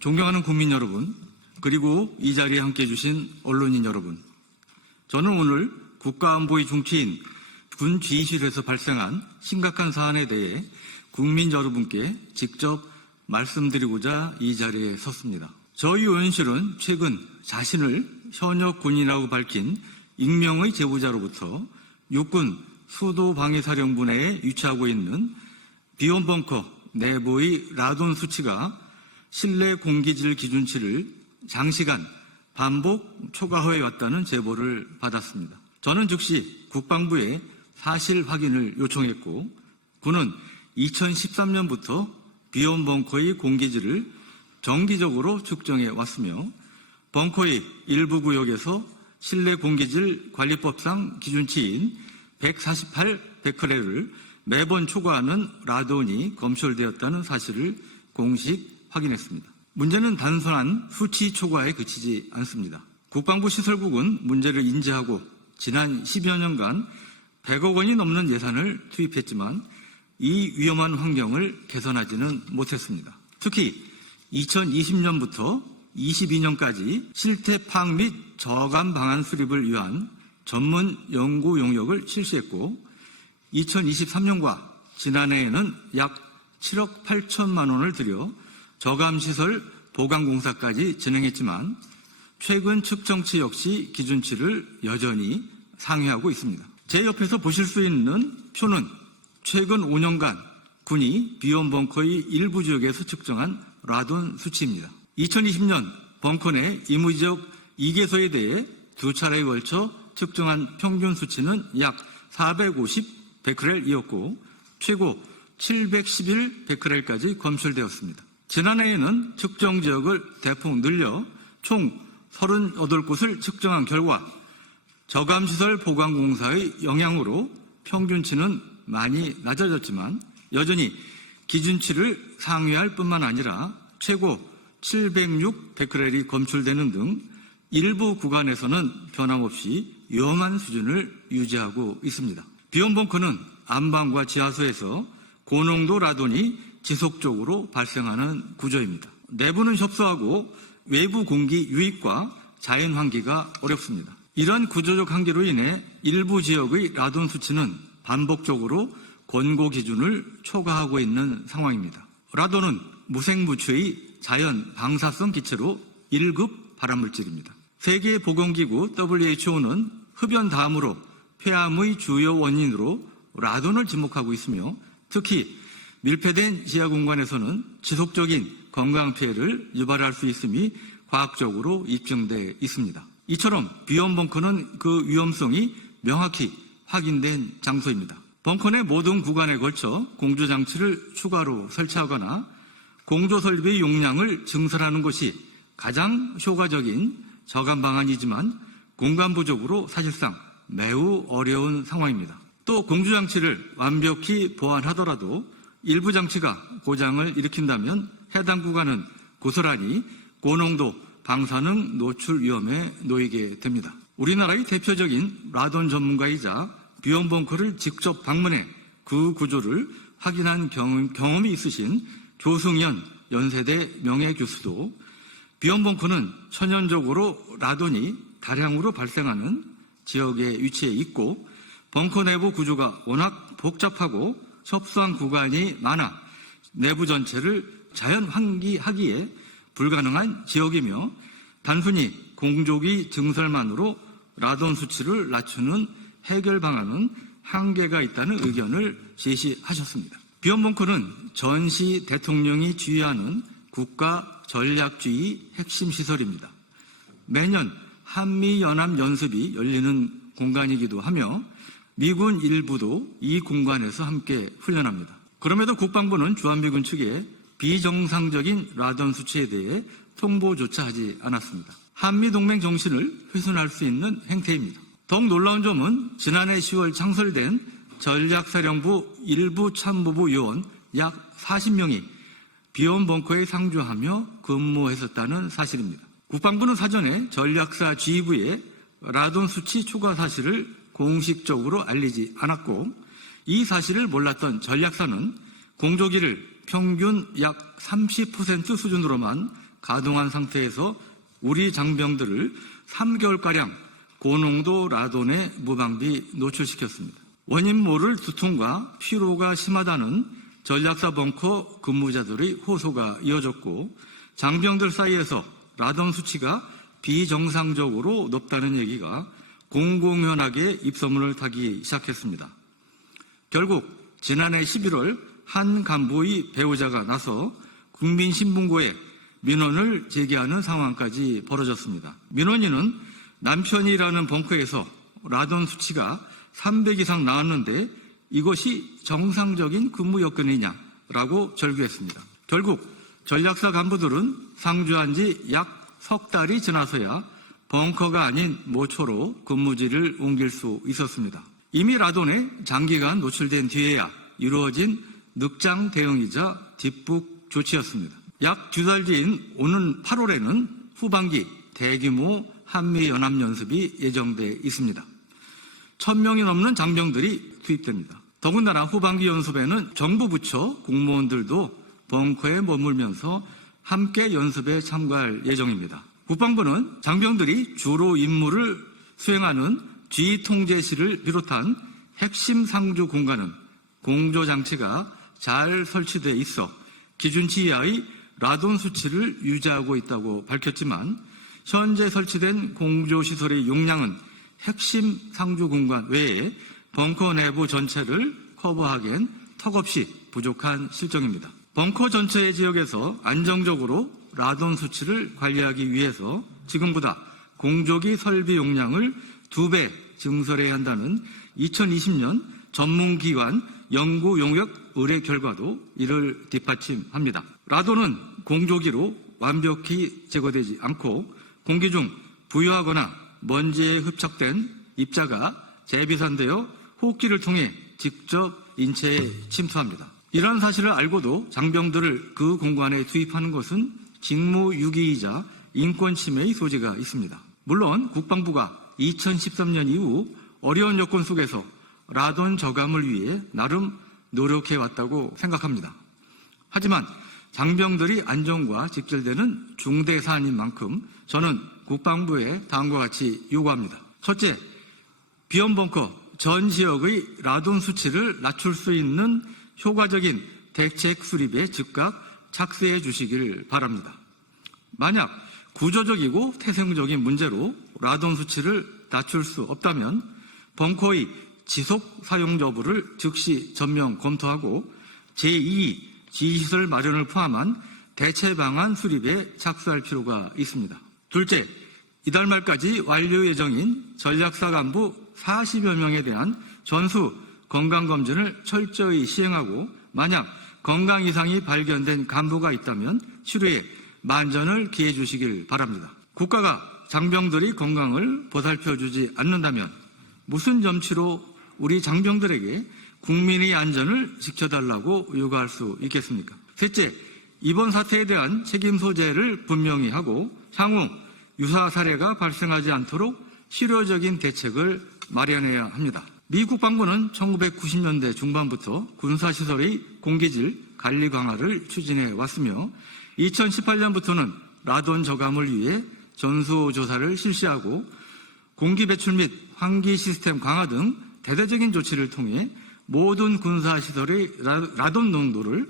존경하는 국민 여러분, 그리고 이 자리에 함께해 주신 언론인 여러분, 저는 오늘 국가안보의 중추인 군 지휘실에서 발생한 심각한 사안에 대해 국민 여러분께 직접 말씀드리고자 이 자리에 섰습니다. 저희 의원실은 최근 자신을 현역 군인이라고 밝힌 익명의 제보자로부터 육군 수도방위사령부 내에 위치하고 있는 비온 벙커 내부의 라돈 수치가 실내 공기질 기준치를 장시간 반복 초과해 왔다는 제보를 받았습니다. 저는 즉시 국방부에 사실 확인을 요청했고, 군은 2013년부터 비온 벙커의 공기질을 정기적으로 측정해 왔으며, 벙커의 일부 구역에서 실내 공기질 관리법상 기준치인 148베크렐을 매번 초과하는 라돈이 검출되었다는 사실을 공식 확인했습니다. 문제는 단순한 수치 초과에 그치지 않습니다. 국방부 시설국은 문제를 인지하고 지난 10여 년간 100억 원이 넘는 예산을 투입했지만 이 위험한 환경을 개선하지는 못했습니다. 특히 2020년부터 22년까지 실태 파악 및 저감 방안 수립을 위한 전문 연구 용역을 실시했고, 2023년과 지난해에는 약 7억 8천만 원을 들여 저감시설 보강공사까지 진행했지만 최근 측정치 역시 기준치를 여전히 상회하고 있습니다. 제 옆에서 보실 수 있는 표는 최근 5년간 군이 비온 벙커의 일부 지역에서 측정한 라돈 수치입니다. 2020년 벙커 내 임의지역 2개소에 대해 두 차례에 걸쳐 측정한 평균 수치는 약 450베크렐이었고 최고 711베크렐까지 검출되었습니다. 지난해에는 측정 지역을 대폭 늘려 총 38곳을 측정한 결과 저감시설 보강공사의 영향으로 평균치는 많이 낮아졌지만 여전히 기준치를 상회할 뿐만 아니라 최고 706베크렐이 검출되는 등 일부 구간에서는 변함없이 위험한 수준을 유지하고 있습니다. 비온 벙커는 안방과 지하수에서 고농도 라돈이 지속적으로 발생하는 구조입니다. 내부는 협소하고 외부 공기 유입과 자연 환기가 어렵습니다. 이러한 구조적 한계로 인해 일부 지역의 라돈 수치는 반복적으로 권고 기준을 초과하고 있는 상황입니다. 라돈은 무생무취의 자연 방사성 기체로 1급 발암물질입니다. 세계보건기구 WHO는 흡연 다음으로 폐암의 주요 원인으로 라돈을 지목하고 있으며, 특히 밀폐된 지하 공간에서는 지속적인 건강 피해를 유발할 수 있음이 과학적으로 입증돼 있습니다. 이처럼 비온 벙커는 그 위험성이 명확히 확인된 장소입니다. 벙커 내 모든 구간에 걸쳐 공조장치를 추가로 설치하거나 공조 설비의 용량을 증설하는 것이 가장 효과적인 저감 방안이지만 공간 부족으로 사실상 매우 어려운 상황입니다. 또 공조장치를 완벽히 보완하더라도 일부 장치가 고장을 일으킨다면 해당 구간은 고스란히 고농도 방사능 노출 위험에 놓이게 됩니다. 우리나라의 대표적인 라돈 전문가이자 비온 벙커를 직접 방문해 그 구조를 확인한 경험이 있으신 조승연 연세대 명예교수도 비온 벙커는 천연적으로 라돈이 다량으로 발생하는 지역에 위치해 있고 벙커 내부 구조가 워낙 복잡하고 협소한 구간이 많아 내부 전체를 자연 환기하기에 불가능한 지역이며 단순히 공조기 증설만으로 라돈 수치를 낮추는 해결 방안은 한계가 있다는 의견을 제시하셨습니다. 비온 벙커는 전시 대통령이 지휘하는 국가 전략주의 핵심 시설입니다. 매년 한미연합연습이 열리는 공간이기도 하며 미군 일부도 이 공간에서 함께 훈련합니다. 그럼에도 국방부는 주한미군 측에 비정상적인 라돈 수치에 대해 통보조차 하지 않았습니다. 한미동맹 정신을 훼손할 수 있는 행태입니다. 더욱 놀라운 점은 지난해 10월 창설된 전략사령부 일부 참모부 요원 약 40명이 비온 벙커에 상주하며 근무했었다는 사실입니다. 국방부는 사전에 전략사 지휘부에 라돈 수치 초과 사실을 공식적으로 알리지 않았고, 이 사실을 몰랐던 전략사는 공조기를 평균 약 30% 수준으로만 가동한 상태에서 우리 장병들을 3개월가량 고농도 라돈에 무방비 노출시켰습니다. 원인 모를 두통과 피로가 심하다는 전략사 벙커 근무자들의 호소가 이어졌고 장병들 사이에서 라돈 수치가 비정상적으로 높다는 얘기가 공공연하게 입소문을 타기 시작했습니다. 결국 지난해 11월 한 간부의 배우자가 나서 국민신문고에 민원을 제기하는 상황까지 벌어졌습니다. 민원인은 남편이 일하는 벙커에서 라돈 수치가 300 이상 나왔는데 이것이 정상적인 근무 여건이냐라고 절규했습니다. 결국 전략사 간부들은 상주한 지 약 석 달이 지나서야 벙커가 아닌 모초로 근무지를 옮길 수 있었습니다. 이미 라돈에 장기간 노출된 뒤에야 이루어진 늑장 대응이자 뒷북 조치였습니다. 약 2달 뒤인 오는 8월에는 후반기 대규모 한미연합연습이 예정돼 있습니다. 1000명이 넘는 장병들이 투입됩니다. 더군다나 후반기 연습에는 정부 부처 공무원들도 벙커에 머물면서 함께 연습에 참가할 예정입니다. 국방부는 장병들이 주로 임무를 수행하는 G통제실을 비롯한 핵심 상주 공간은 공조장치가 잘 설치되어 있어 기준치 이하의 라돈 수치를 유지하고 있다고 밝혔지만 현재 설치된 공조시설의 용량은 핵심 상주 공간 외에 벙커 내부 전체를 커버하기엔 턱없이 부족한 실정입니다. 벙커 전체의 지역에서 안정적으로 라돈 수치를 관리하기 위해서 지금보다 공조기 설비 용량을 2배 증설해야 한다는 2020년 전문기관 연구 용역 의뢰 결과도 이를 뒷받침합니다. 라돈은 공조기로 완벽히 제거되지 않고 공기 중 부유하거나 먼지에 흡착된 입자가 재비산되어 호흡기를 통해 직접 인체에 침투합니다. 이러한 사실을 알고도 장병들을 그 공간에 투입하는 것은 직무유기이자 인권침해의 소지가 있습니다. 물론 국방부가 2013년 이후 어려운 여건 속에서 라돈 저감을 위해 나름 노력해왔다고 생각합니다. 하지만 장병들이 안전과 직결되는 중대 사안인 만큼 저는 국방부에 다음과 같이 요구합니다. 첫째, 비원벙커 전 지역의 라돈 수치를 낮출 수 있는 효과적인 대책 수립에 즉각 착수해 주시길 바랍니다. 만약 구조적이고 태생적인 문제로 라돈 수치를 낮출 수 없다면 벙커의 지속 사용 여부를 즉시 전면 검토하고 제2 지휘시설 마련을 포함한 대체 방안 수립에 착수할 필요가 있습니다. 둘째, 이달 말까지 완료 예정인 전략사 간부 40여 명에 대한 전수 건강검진을 철저히 시행하고 만약 건강 이상이 발견된 간부가 있다면 치료에 만전을 기해 주시길 바랍니다. 국가가 장병들의 건강을 보살펴주지 않는다면 무슨 점치로 우리 장병들에게 국민의 안전을 지켜달라고 요구할 수 있겠습니까? 셋째, 이번 사태에 대한 책임 소재를 분명히 하고 향후 유사 사례가 발생하지 않도록 실효적인 대책을 마련해야 합니다. 미 국방부는 1990년대 중반부터 군사시설의 공기질 관리 강화를 추진해 왔으며 2018년부터는 라돈 저감을 위해 전수조사를 실시하고 공기 배출 및 환기 시스템 강화 등 대대적인 조치를 통해 모든 군사시설의 라돈 농도를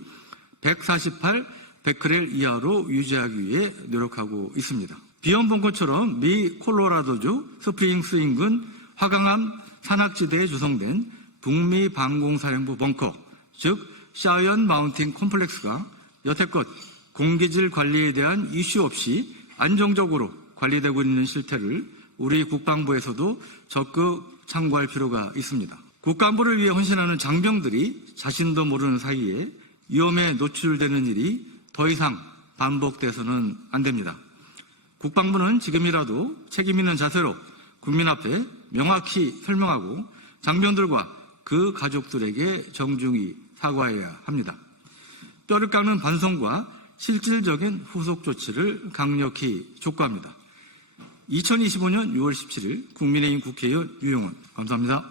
148 베크렐 이하로 유지하기 위해 노력하고 있습니다. 비원벙커처럼 미 콜로라도주 스프링스 인근 화강암 산악지대에 조성된 북미 방공사령부 벙커, 즉 샤이언 마운틴 콤플렉스가 여태껏 공기질 관리에 대한 이슈 없이 안정적으로 관리되고 있는 실태를 우리 국방부에서도 적극 참고할 필요가 있습니다. 국방부를 위해 헌신하는 장병들이 자신도 모르는 사이에 위험에 노출되는 일이 더 이상 반복돼서는 안 됩니다. 국방부는 지금이라도 책임 있는 자세로 국민 앞에 명확히 설명하고 장병들과 그 가족들에게 정중히 사과해야 합니다. 뼈를 깎는 반성과 실질적인 후속 조치를 강력히 촉구합니다. 2025년 6월 17일 국민의힘 국회의원 유영원 감사합니다.